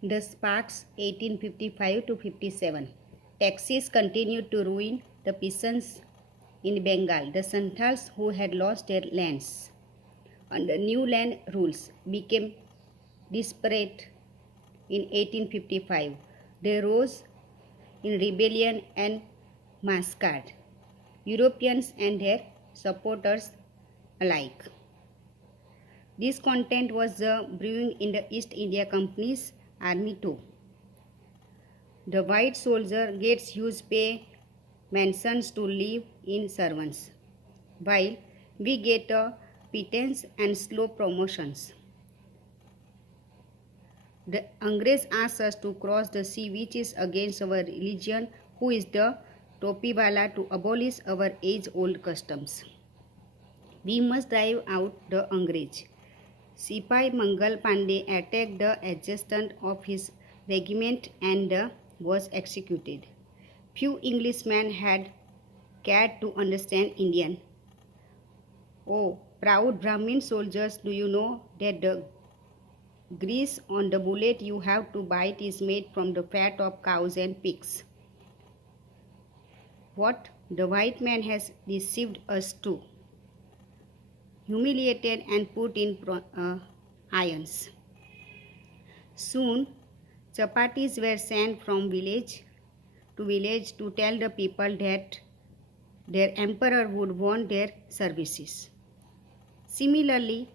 The Sparks 1855 to 57. Taxes continued to ruin the peasants in Bengal. The Santals who had lost their lands under new land rules became desperate in 1855. They rose in rebellion and massacred Europeans and their supporters alike. Discontent was brewing in the East India Company's army too. The white soldier gets huge pay, mansions to live in servants, while we get a pittance and slow promotions. The Angrez asks us to cross the sea, which is against our religion, who is the Topiwala, to abolish our age-old customs. We must drive out the Angrez. Sipai Mangal Pandey attacked the adjutant of his regiment and was executed. Few Englishmen had cared to understand Indian. Oh, proud Brahmin soldiers, do you know that the grease on the bullet you have to bite is made from the fat of cows and pigs? What? The white man has deceived us too. Humiliated and put in irons. Soon, chapatis were sent from village to tell the people that their emperor would want their services. Similarly,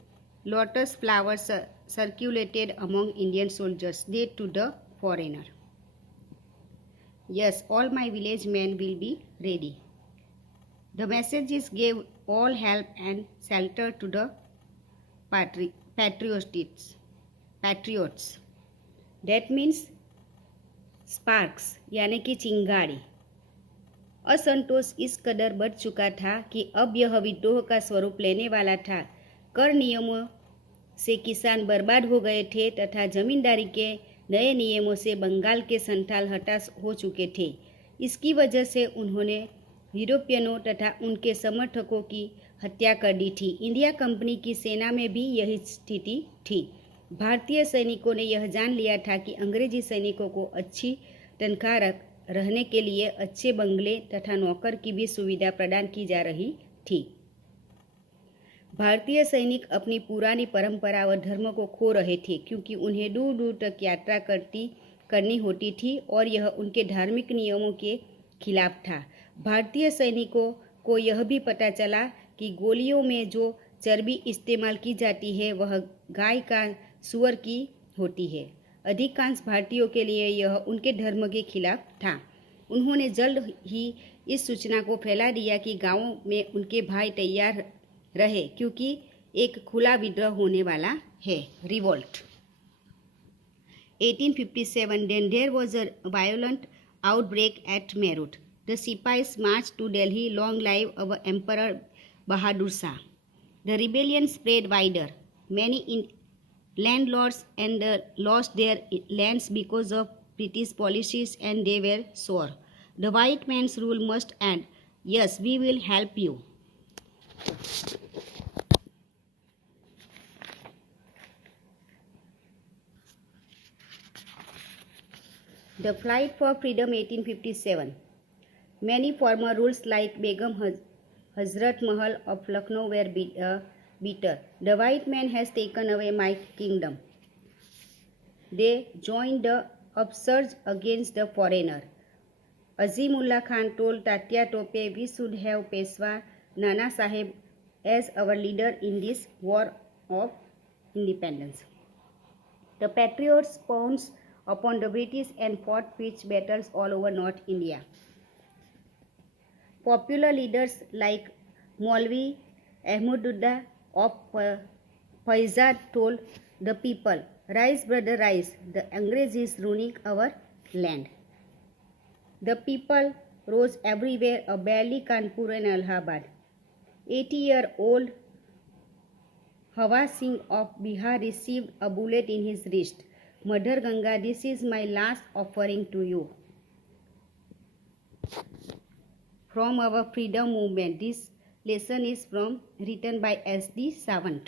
lotus flowers circulated among Indian soldiers, they to the foreigner. Yes, all my village men will be ready. The messages gave all help and shelter to the patriots. That means sparks, यानी कि चिंगारी. असंतोष इस कदर बढ़ चुका था कि अब यह विद्रोह का स्वरूप लेने वाला था. कर नियमों से किसान बर्बाद हो गए थे तथा जमींदारी के नए नियमों से बंगाल के संथाल हताश हो चुके थे. इसकी वजह से उन्होंने यूरोपियनों तथा उनके समर्थकों की हत्या कर दी थी. इंडिया कंपनी की सेना में भी यही स्थिति थी. भारतीय सैनिकों ने यह जान लिया था कि अंग्रेजी सैनिकों को अच्छी तनख्वाह रहने के लिए अच्छे बंगले तथा नौकर की भी सुविधा प्रदान की जा रही थी. भारतीय सैनिक अपनी पुरानी परंपरा व धर्म को खो रहे थे क्योंकि उन्हें दूर दूर तक यात्रा करनी होती थी और यह उनके धार्मिक नियमों के खिलाफ था. भारतीय सैनिकों को यह भी पता चला कि गोलियों में जो चर्बी इस्तेमाल की जाती है वह गाय का सूअर की होती है. अधिकांश भारतीयों के लिए यह उनके धर्म के खिलाफ था. उन्होंने जल्द ही इस सूचना को फैला दिया कि गांवों में उनके भाई तैयार रहे क्योंकि एक खुला विद्रोह होने वाला है. Revolt 1857. Then there was a violent outbreak at Meerut. The Sipais marched to Delhi. Long live our Emperor Bahadur Shah. The rebellion spread wider. Many landlords lost their lands because of British policies and they were sore. The white man's rule must end. Yes, we will help you. The Fight for Freedom 1857. Many former rules like Begum Hazrat Mahal of Lucknow were bitter. The white man has taken away my kingdom. They joined the upsurge against the foreigner. Azimullah Khan told Tatya Tope we should have Peshwa Nana Sahib as our leader in this war of independence. The patriots pounced upon the British and fought pitched battles all over North India. Popular leaders like Maulvi Ahmadullah of Faizad told the people, rise brother rise, the Angrez is ruining our land. The people rose everywhere, barely Kanpur and Allahabad. 80-year-old Hawa Singh of Bihar received a bullet in his wrist. Mother Ganga, this is my last offering to you. From our freedom movement, this lesson is written by S.D. Sawant.